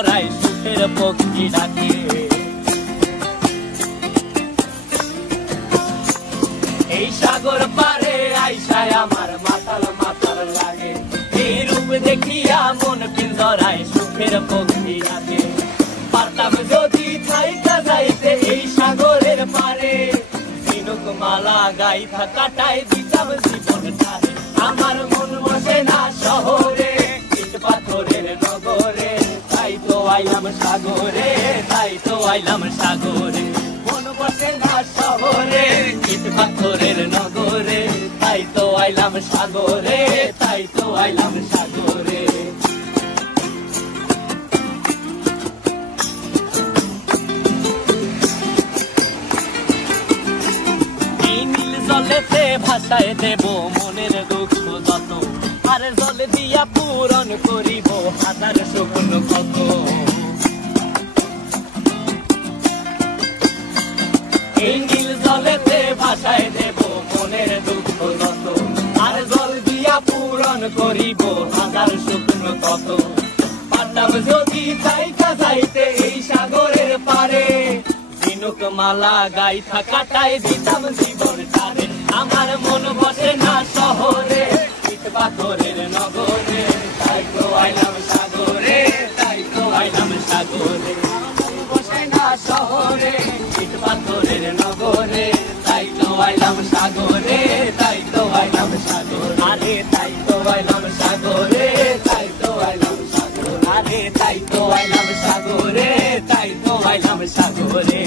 পিঞ্জরায় সুখের পক্ষী ডাকে। এই সাগর পারে আইসায় আমার মাতাল মাতাল লাগে, এই রূপ দেখিয়া মন পিঞ্জরায় সুখের পক্ষী ডাকে। পারতাম যদি থাইকা যাইতে এই সাগরের পারে, ঝিনুক মালা গাইথা কাটায় দিতাম জীবনটারে। আমার মন বসে না শহরে, ইট পাথরের নগরে, তাই তো আইলাম সাগরে, তাই তো আইলাম সাগরে। মন বসে না শহরে, ইট পাথরের নগরে, তাই তো আইলাম সাগরে, তাই তো আইলাম সাগরে। জলেতে ভাষায় দেব মনের দুঃখ যত, আর জল দিয়া পূরণ করিব হাজার স্বপ্ন কত। এই নীল জলেতে ভাষায় দেব মনের দুঃখ যত, আর জল দিয়া পূরণ করিব হাজার স্বপ্ন কত। পারতাম যদি থাইকা যাইতে এই সাগরের পারে, ঝিনুক মালা গাইথা কাটায় দিতাম জীবনটারে। আমার মন বসে না শহরে, ইট পাথরের নগরে, তাই তো আইলাম সাগরে, তাই তো আইলাম সাগরে। মন বসে না শহরে, ইট পাথরের নগরে, তাই তো আইলাম সাগরে, তাই তো আইলাম সাগরে। আরে তাই তো আইলাম সাগরে, তাই তো আইলাম সাগরে। আরে তাই তো আইলাম সাগরে, তাই তো আইলাম সাগরে।